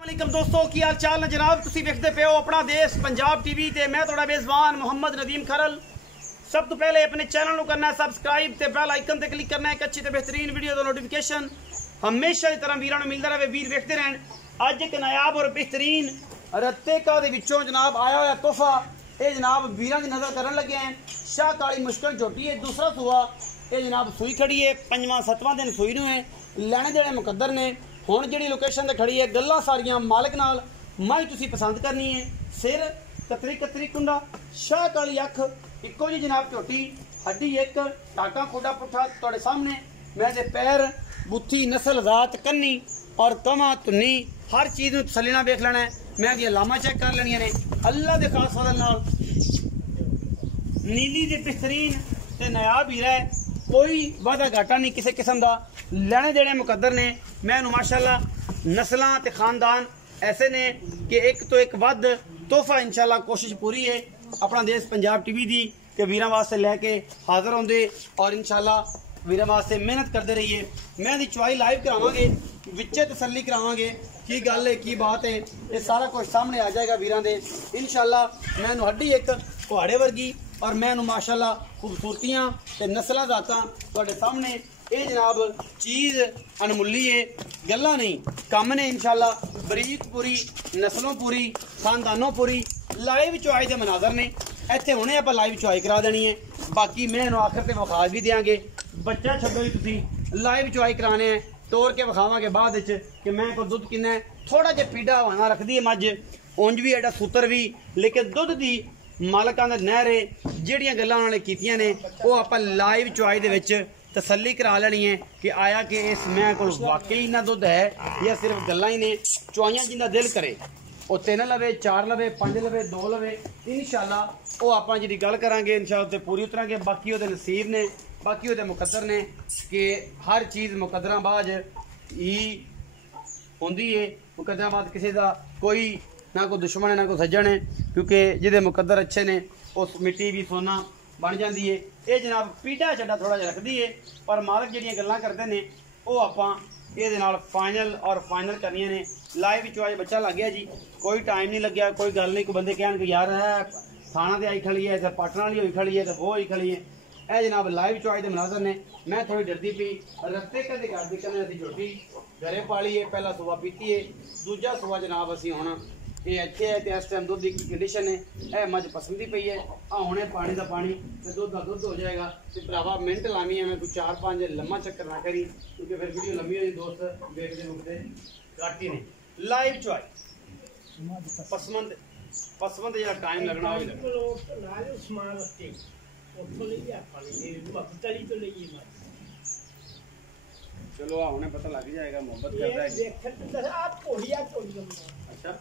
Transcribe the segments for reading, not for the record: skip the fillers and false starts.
वालेकुम दोस्तों की हाल चाल ने जनाब तुसी देखते पे हो अपना देश पंजाब टीवी ते मैं थोड़ा मेजबान मोहम्मद नदीम खरल। सब तो पहले अपने चैनल को करना है सबसक्राइब ते बेल आइकन ते क्लिक करना है। एक अच्छी ते बेहतरीन वीडियो का नोटिफिकेशन हमेशा की तरह वीरों मिलता रहे, वीर देखते रहन। अज एक नायाब और बेहतरीन रत्तेका दे विचों जनाब आया हुआ तोहफा ये जनाब वीरों की नजर करन लगे हैं। शाह काली मुश्किल झोटी है, दूसरा सूआ ये जनाब सूई खड़ी है, 5वां 7वां दिन सूई नूं है। लैने देने मुकद्दर ने। हुण जिहड़ी लोकेशन ते खड़ी है गल्लां सारियां मालिक नाल। माई तुसी पसंद करनी है, सिर कतरी कतरी कुंडा, शाह काली अख, इक्को जी जनाब झोटी, हड्डी एक, टाका खोडा पुट्ठा तुहाडे सामने। मैं दे पैर बुत्थी नस्ल जात कन्नी और कमा धुन्नी हर चीज़ नूं तसल्ली नाल वेख लेना है। मैं दी लामा चेक कर लेनियां ने अल्लाह दे खास फजल नाल। नीली दे बेहतरीन ते नायाब हीरा है, कोई वादा घाटा नहीं किसी किस्म का। लैने देने मुकद्दर ने। मैं माशाल्लाह नस्लां ते खानदान ऐसे ने कि एक तो एक वध तोहफा इंशाल्लाह कोशिश पूरी है अपना देश पंजाब टीवी दी कि वीरां वास्ते लैके हाजिर होंदे और इंशाल्लाह वीरां वास्ते मेहनत करते रहिए। मैं दी चुवाई लाइव करावांगे, विच्चे तसल्ली करावांगे की गल है की बात है, ये सारा कुछ सामने आ जाएगा वीरां दे इंशाल्लाह। मैं हड्डी एक कुहाड़े वर्गी और मैं माशाल्लाह खूबसूरतियां ते नस्लां जातां तुहाडे सामने। ये जनाब चीज़ अनमुली है, गल्लां नहीं कम ने इंशाल्लाह। बरीक पूरी, नस्लों पूरी, खानदानों पूरी। लाइव चुआई के मनाजर ने इत्थे हुणे आपां लाइव चुआई करा देनी है। बाकी मैं आखिर ते विखा भी देंगे, बच्चा छड्डो ही तुसीं लाइव चुआई कराने हैं, तोड़ के विखावांगे बाद विच कि मैं को दुध किन्ना है। थोड़ा जिहा पीड़ा होना रखदी है मझ, उंज भी एडा सूत्र भी, लेकिन दुध दी मालकां दे नहरे जिहड़ियां गल्लां उन्होंने कीतियां ने वो आपां लाइव चुआई दे विच तसल्ली करा लेनी है कि आया कि इस मैं को वाकई इन्ना दुध है या सिर्फ गल्लां ही ने। चुआइयां जिंदा दिल करे वो 3 लवे, 4 लवे, 5 लवे, 2 लवे इंशाल्लाह वो आपां जिहड़ी गल करांगे इंशाल्लाह ते पूरी उतरांगे। बाकी ओहदे नसीब ने, बाकी ओहदे मुकद्दर ने कि हर चीज़ मुकद्दरां बाज ही होंदी है। मुकद्दरां बाद किसी का कोई ना कोई दुश्मन है ना कोई सज्जन है, क्योंकि जिहदे मुकद्दर अच्छे ने उस मिट्टी भी सोना बन जाती है। ये जनाब पीढ़ा छड्डा थोड़ा जिहा रखती है, पर मालक जिहड़ियां गल्लां करते हैं वो आपां ये फाइनल और फाइनल करनियां ने। लाइव चुआई बच्चा लग गया जी, कोई टाइम नहीं लग्या, कोई गल नहीं। कोई बंदे कहन कि यार है थाना ते आई खड़ी है, पाटना वाली होई खड़ी है, तो वो होई खड़ी है। ए जनाब लाइव चुआई के मनाजर ने। मैं थोड़ी डरदी पी रस्ते कदे घर दी कने असीं झोटी घरे पाली है, पहला सुबह पीती है, दूजा सुबह जनाब असीं हुण ये इत्थे है ते इस टाइम दुध की कंडीशन है। यह मझ पसंदी पई है, हुणे पानी का पानी ते दुध का दुध हो जाएगा। तो भरावा मिनट लानी है, मैं कोई 4-5 लम्मा चक्कर ना करी, क्योंकि फिर वीडियो लंबी हो जाए। दोस्त देखते रुकते घट ही ने। लाइव चुआई पसंद या टाइम लगना चलो उन्हें पता लग जाएगा मोहब्बत करता है। अच्छा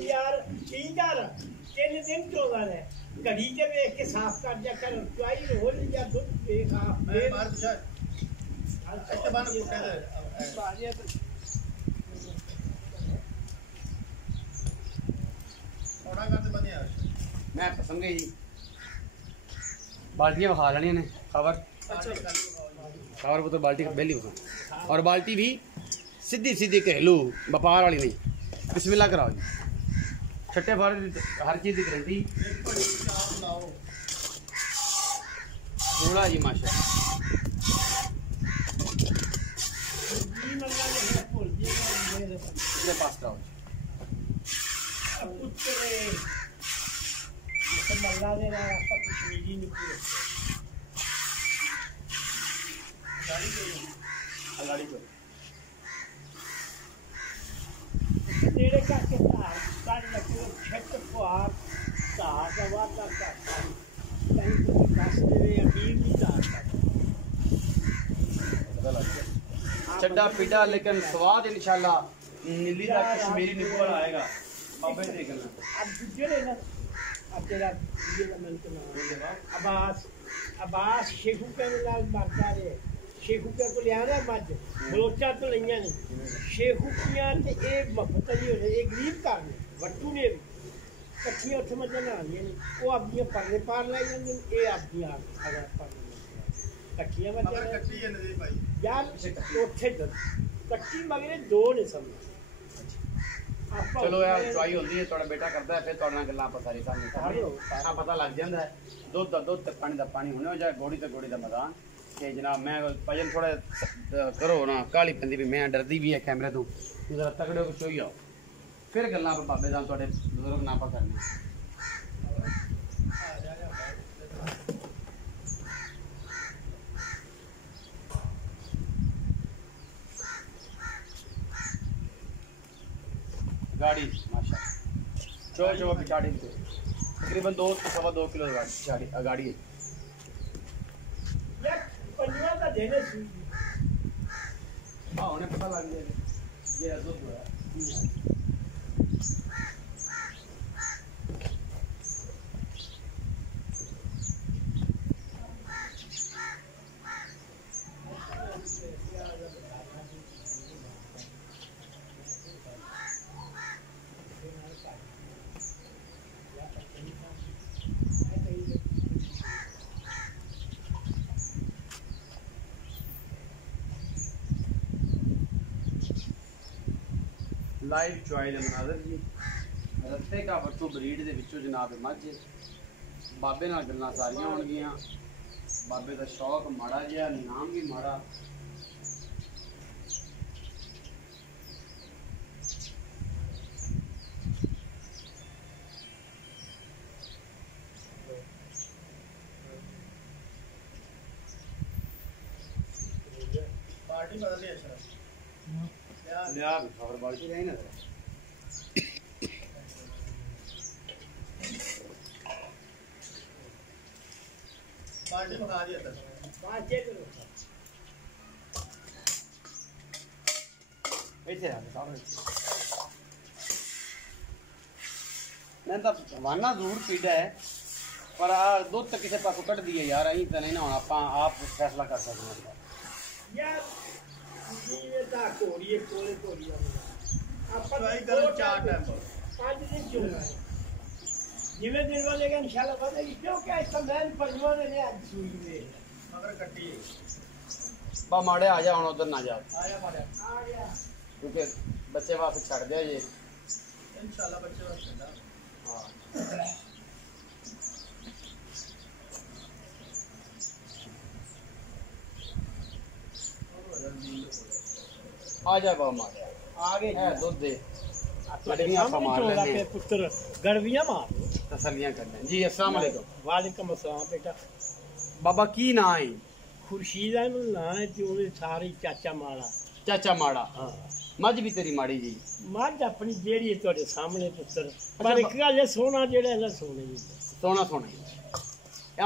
यार ठीक है, 3 दिन चौदा है घड़ी के वेख के साफ कर दिया कर चुआई हो जा दुध देख आप मैं मार पूछा अच्छा बन पूछा है थोड़ा कर दे बने यार। मैं पसंद गई जी बाल्टियां खा लेनी ने खबर। अच्छा खबर को तो बाल्टी बेली पसंद, और बाल्टी भी सीधी सीधी घरेलू व्यापार वाली नहीं। बिस्मिल्लाह कराओ जी, छट्टे फार हर चीज़ की गारंटी पूरा जी माशा। पिछले पास कराओ गाड़ी को तेरे का के तार लगे छत को आप तार दवा तक कहीं तो पास तेरे अमीर नहीं तार चड्डा पीड़ा, लेकिन स्वाद इंशाल्लाह नीली का कश्मीरी निकल आएगा। बाबे देखना अब दूसरे ना अब तेरा ये मन को अब्बास शेखू के लाल मारता रे शेखू के को लिया ना मज बलोचा तो नहीं है शेखू किया ते एक मफतली हो एक गरीब का वट्टू ने कच्चियां उठ मत ना वो अपनी परले पार लाई जंदे ए अपनी अगर पर कच्चियां मत कच्ची है भाई यार उठे कच्ची मगरे 2 ने समझ चलो यार चुआई होती है थोड़ा बेटा करता है फिर थोड़ा गल्लां आप सारी सामने सारा पता लग जाता है दुध का दुध पानी का पानी होने हो जाए घोड़ी का घोड़ी का मैदान कि जनाब मैं भजन थोड़ा करो ना काली पैंदी भी मैं डरदी भी है कैमरे तो जरा तगड़े हो चोई आओ फिर गल्लां आप बाबे दा थोड़े बुजुर्ग नापा करने गाड़ी माशा चो चो गाड़ी तकरीबन 2 से 2.25 किलो गाड़ी है हाँ उन्हें पता लग गया ये दूध है लाइव चुआई मनाजर जी रस्ते का बट्टू ब्रीड के विचों जनाब मझ बाबे नाल गल्लां सारियां होणगियां बाबे का शौक माड़ा जिहा नाम भी माड़ा पार्टी बदल है सर लिया खबर बाल्टी रही ना पार्टी मंगा दिया था 5 किलो ऐसे आ मैं तो वाना जरूर पीड़ा है पर दुध तो किसी पासों कट दिए यार अं तो नहीं ना होना आप फैसला कर सकते हैं यार ये ता कोड़िए कोले कोड़िया ਆਪਾਂ ਭਾਈ ਗੱਲ 4 ਟਾਈਮ 5 ਦਿਨ ਚੁਣ ਜਿਵੇਂ ਦਿਨ ਵਾਲੇ का इंशाल्लाह ਵਧੇਗੀ ਕਿਉਂਕਿ ਇਸ ਸਮੇਂ ਪਰਵਾਹ ਨੇ ਅੱਜ ਸੂਈ ਨੇ ਮਗਰ ਕੱਟੀ बा माड़े आ जा हुण उधर ना जा आया माड़े आ गया क्योंकि बच्चे वास्ते छड़ दिया ये इंशाल्लाह बच्चे वास्ते छड़ा हां आ जा बा माड़े आगे है दूध दे गड़वियां मार लेने पुत्र गड़वियां मार तसल्लियां करने जी अस्सलाम वालेकुम वालेकुम अस्सलाम बेटा बाबा की ना है खुर्शीद अहमद ना है ते ओदे सारे चाचा माड़ा चाचा माड़ा हां मझ भी तेरी माड़ी जी मझ अपनी जेड़ी है तुहाडे सामने पुत्र पर एक गल है सोना जेड़ा है सोने ही सोना सोना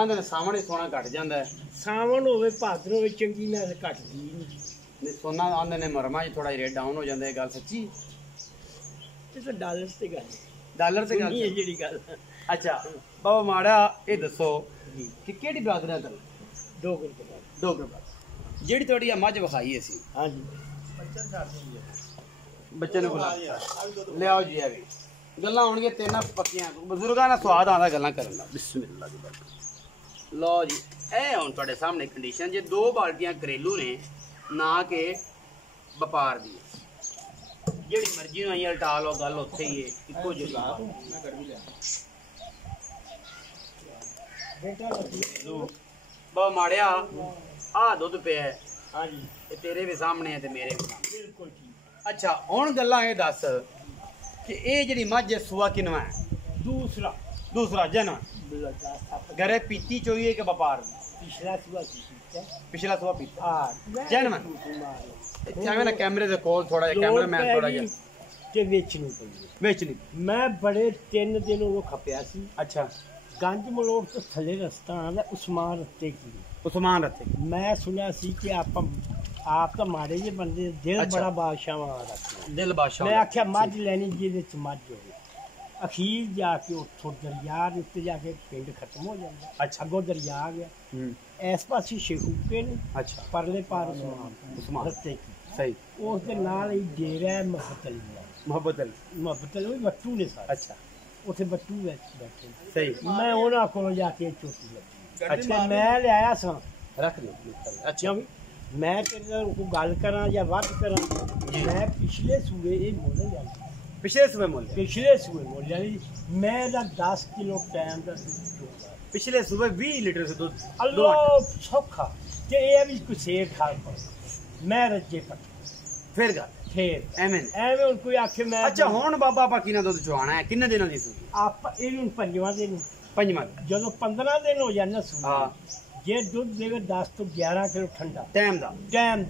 आंदे ने सामने सोना घट जांदा है सावन होवे भादर होवे चंगी ना घटदी नहीं सोना आंदे ने मरमा थोड़ा रेट डाउन हो जांदा है गल सच्ची ये तो डॉलर से गल डॉलर से गल ये जेड़ी गल अच्छा बाबा माड़ा ये दसो कि केड़ी बरादरी है तेरे दो रुपए जेड़ी थोड़ी मझ विखाई है सी हां जी बच्चे ने बुला ले आओ जी अभी गल्लां होणगे तेना पक्कियां बुजुर्गां दा स्वाद आंदा गल्लां करन दा बिस्मिल्लाह दी बरकत लो जी ए हुण तुहाडे सामने कंडीशन जे 2 बाल्टियां घरेलू ने ना के व्यापार दी जेड़ी मर्जी होई अल्टा लो गल उत्थे ही है इक्को जी मैं कर भी लिया बेटा बा माड़िया आ दुध पे है हां जी ये तेरे भी सामने है ते मेरे भी सामने बिल्कुल ठीक अच्छा हुण गल्लां ए दस कि ए जेड़ी मझ सुआ किनवा है दूसरा जन्म घरे पीती चोई है कि व्यापार पिछला सुआ पीता जन्म चाहे ना कैमरे दे कोल थोड़ा कैमरामैन थोड़ा जिहा ते बेचनी मैं बड़े 3 दिन वो खपया सी अच्छा गंज मलोड़ तो थले रास्ता आंदा उस्मान रस्ते की उस्मान रस्ते मैं सुना सी कि आप तो माड़े जे बंदे दिल बड़ा बादशाह वाला दिल बादशाह मैं आख्या मझ लैनी जिहदे च मझ होवे अखीर जाके उठो दरिया दे उत्ते जाके पिंड खत्म हो जांदा अच्छा अगो दरिया आ गया इस पासे शेखूके ने अच्छा परले पार उस्मान रस्ते की सही उस दे नाल ही डेरा है मोहब्बत अली बट्टू ने सारे अच्छा उथे बट्टू बैठे सही मैं उन्हां कोल जाके चोटी लगी अच्छा मैं ले आया सा रख दो अच्छा मैं तेरे नाल को गल करा या वध करा मैं पिछले सूबे ये बोल जांदा पिछले सूबे मुल पिछले सूबे मुल यानी मैं 10 किलो टाइम का पिछले सूबे 20 लीटर से दूध अल्लाह सौखा कि ये भी कुछ शेर खा मैं रजे पर फिर गल फिर एवें उन कोई आखे मैं अच्छा हुन बाबा आपा किना दूध चवाना है किन्ने दिनां दी सूई आप इहनूं पंजवां दिन पंजवां ਜਦੋਂ 15 दिन हो जाना सूई हां जे दूध देवे 10 तो 11 किलो ठंडा टाइम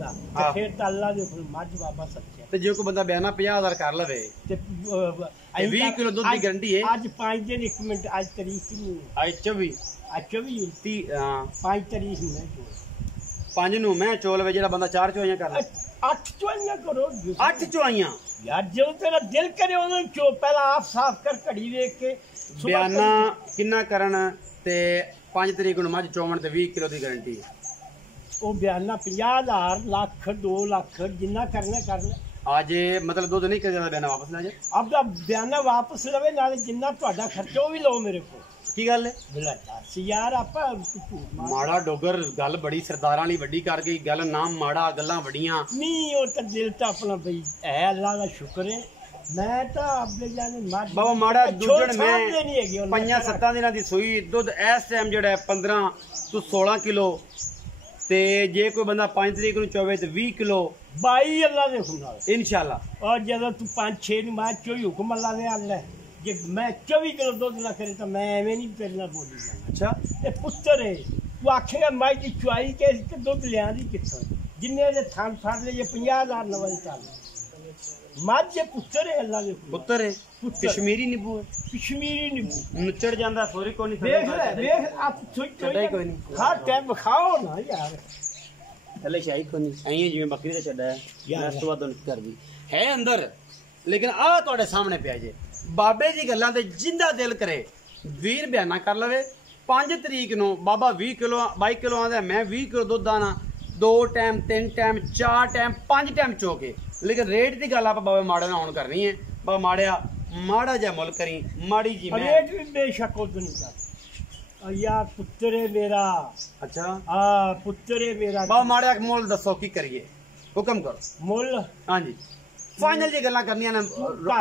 दा ते फिर तो अल्लाह दे हुक्म मज बाबा सच्चे ते जे कोई बंदा बयाना 50000 कर लवे ते 20 किलो दूध की गारंटी है आज 5 दिन 1 मिनट आज तारीख नहीं आज 24 आज 24 30 हां 5 तारीख में 5 ਨੂੰ मैं चोल वे जेड़ा बंदा 4 चोइयां कर ले 8 चोइयां करो 8 चोइयां यार जो तेरा दिल करे उन्हें चो पहला आप साफ कर घड़ी देख के बयाना किन्ना करन ते 5 तरीक ਨੂੰ ਮੱਝ ਚੋਵਣ ਤੇ 20 ਕਿਲੋ ਦੀ ਗਾਰੰਟੀ ਹੈ ਉਹ ਬਿਆਨਾ 50000 ਲੱਖ 2 ਲੱਖ ਜਿੰਨਾ ਕਰਨਾ ਕਰ ਲੈ आज मतलब दूध नहीं कर देना बयाना वापस ले जाए अब ਦਾ ਬਿਆਨਾ ਵਾਪਸ ਲਵੇ ਨਾਲੇ ਜਿੰਨਾ ਤੁਹਾਡਾ ਖਰਚਾ ਉਹ ਵੀ ਲਓ ਮੇਰੇ ਕੋਲ की गल है ਬਲਾ ਯਾਰ ਆਪਾਂ माड़ा डोगर गल बड़ी सरदारां वाली वड्डी कर गई गल नाम माड़ा गल्लां वड्डियां नहीं ਉਹ ਤਾਂ ਦਿਲ ਤਾਂ ਆਪਣਾ ਬਈ ਹੈ ਅੱਲਾ ਦਾ ਸ਼ੁਕਰ ਹੈ मैं तो अपने जाने मार बाबा माड़ा दूजण में नहीं है 5-7 दिनां दी सूई दूध इस टाइम जेड़ा 15 तो 16 किलो ते जे कोई बंदा 5 तरीक ਨੂੰ ਚੋਵੇ ਤੇ 20 किलो 22 अल्लाह दे हुक्म नाल इंशाल्लाह और जब तू 5-6 नी मार चोई हुक्म अल्लाह ने अल्लाह जे मैं 24 किलो दूध ना करे तो मैं एवें नहीं तेरे नाल बोली जाना अच्छा ए पुत्र है तू आखेगा माई दी चुआई के ते दूध लिया दी किथों जिन्ने दे थान फाड़ ले ये 50000 नवल चाल माजे पुत्र है अल्लाह दे पुत्र है कश्मीरी नींबू है कश्मीरी नींबू नचड़ जांदा सोरी को नहीं देख आप छोई कोई नहीं हर टाइम खाओ ना यार थले शाही को नहीं आई जिवें बकरी दा छड्डा है इस तो बाद कर दी है अंदर लेकिन आ ਤੁਹਾਡੇ ਸਾਹਮਣੇ ਪਿਆ ਜੇ ਬਾਬੇ ਦੀ ਗੱਲਾਂ ਤੇ ਜਿੰਦਾ ਦਿਲ ਕਰੇ ਵੀਰ ਬਿਆਨਾ ਕਰ ਲਵੇ 5 ਤਰੀਕ ਨੂੰ ਬਾਬਾ 20 ਕਿਲੋ 22 ਕਿਲੋ ਆਂਦਾ ਮੈਂ 20 ਕਿਲੋ ਦੁੱਧ ਆਣਾ 2 ਟਾਈਮ 3 ਟਾਈਮ 4 ਟਾਈਮ 5 ਟਾਈਮ ਚੋ ਕੇ लेकिन रेट की गल आप बाबे माड़े नाल करनी है बाबा माड़िया माड़ा जा मुल करी माड़ी जी मैं रेट भी बेशक उद नहीं कर यार पुत्र है मेरा अच्छा हां पुत्र है मेरा बाबा माड़िया मुल दसो की करिए हुक्म करो मुल हां जी फाइनल जी गल्लां करनियां ने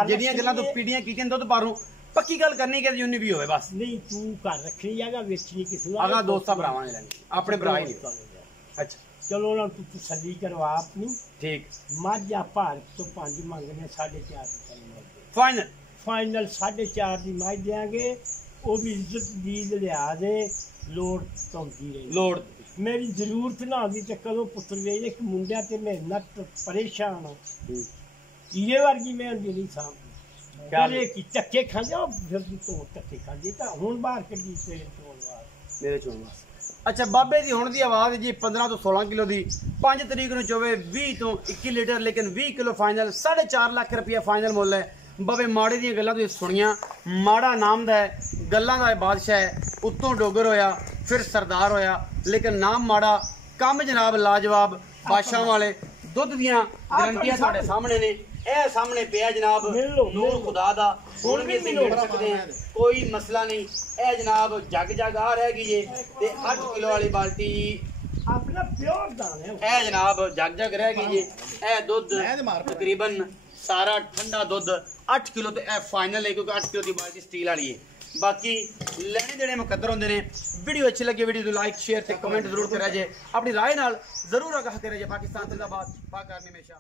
जेडियां गल्लां तो पीड़ियां कीतियां दुध पारू पक्की गल करनी कि यूनी भी होवे बस नहीं तू घर रखनी जागा बेचनी किसी ਨੂੰ आगा दोस्ता भरावां ने लेनी अपने भरा ही नहीं अच्छा चलो ना तू तसल्ली करवा अपनी ठीक माजा भार तो 5 मंगने 4.5 फाइनल फाइनल 4.5 ਦੀ ਮਾਜ ਦੇਾਂਗੇ ਉਹ ਵੀ ਇੱਜ਼ਤ ਦੀ ਲਿਆ ਦੇ ਲੋੜ ਤੌਂਦੀ ਰਹੀ ਲੋੜ ਮੇਰੀ ਜ਼ਰੂਰਤ ਨਾ ਹੁੰਦੀ ਤੇ ਕਦੋਂ ਪੁੱਤਰ ਵੇਚ ਇੱਕ ਮੁੰਡਿਆਂ ਤੇ ਮਿਹਨਤ ਪਰੇਸ਼ਾਨ ਹਾਂ ਇਹ ਵਰਗੀ ਮੈਂ ਹੁੰਦੀ ਨਹੀਂ ਸਾਹਮਣੇ ਕਰੇ ਕਿ ਟੱਕੇ ਖਾਂਦਾ ਫਿਰ ਤੋਂ ਟੱਕੇ ਖਾਂਦੇ ਤਾਂ ਹੁਣ ਬਾਹਰ ਕੱਢੀ ਤੇ ਮੇਰੇ ਚੋਂ ਬਸ अच्छा बाबे की हुण दी आवाज़ जी 15 तो 16 किलो दी 5 तरीक ਨੂੰ ਚੋਵੇ 20 ਤੋਂ 21 लीटर लेकिन 20 किलो फाइनल 4.5 लाख रुपया फाइनल मुੱਲ है बाबे माड़े ਦੀਆਂ ਗੱਲਾਂ ਤੁਸੀਂ ਸੁਣੀਆਂ माड़ा नाम ਦਾ है ਗੱਲਾਂ ਦਾ बादशाह है उत्तों डोगर होया फिर सरदार होया लेकिन नाम माड़ा ਕੰਮ जनाब लाजवाब बादशाह वाले दुध ਦੀਆਂ ਗਰੰਟੀਆਂ ਤੁਹਾਡੇ ਸਾਹਮਣੇ ਨੇ ਇਹ ਸਾਹਮਣੇ ਪਿਆ ਜਨਾਬ ਨੂਰ ਖੁਦਾ ਦਾ ਹੁਣ ਵੀ ਅਸੀਂ ਮਿਲ ਸਕਦੇ ਹਾਂ ਕੋਈ ਮਸਲਾ ਨਹੀਂ ਇਹ ਜਨਾਬ ਜਗ ਜਗ ਆ ਰਹਿ ਗਈ ਏ ਤੇ 8 ਕਿਲੋ ਵਾਲੀ ਬਾਲਟੀ ਆਪਣਾ ਪਿਓਰ ਦਾਲ ਹੈ ਇਹ ਜਨਾਬ ਜਗ ਜਗ ਰਹਿ ਗਈ ਏ ਇਹ ਦੁੱਧ ਤਕਰੀਬਨ ਸਾਰਾ ਠੰਡਾ ਦੁੱਧ 8 ਕਿਲੋ ਤੇ ਇਹ ਫਾਈਨਲ ਹੈ ਕਿਉਂਕਿ 8 ਕਿਲੋ ਦੀ ਬਾਲਟੀ ਸਟੀਲ ਵਾਲੀ ਏ बाकी लेने देने मुकद्दर होंगे ने वीडियो अच्छी लगे वीडियो लाइक शेयर ते कमेंट जरूर करा जे अपनी राय नाल जरूर आगाह करे जे पाकिस्तान जिंदाबाद पाक आर्मी हमेशा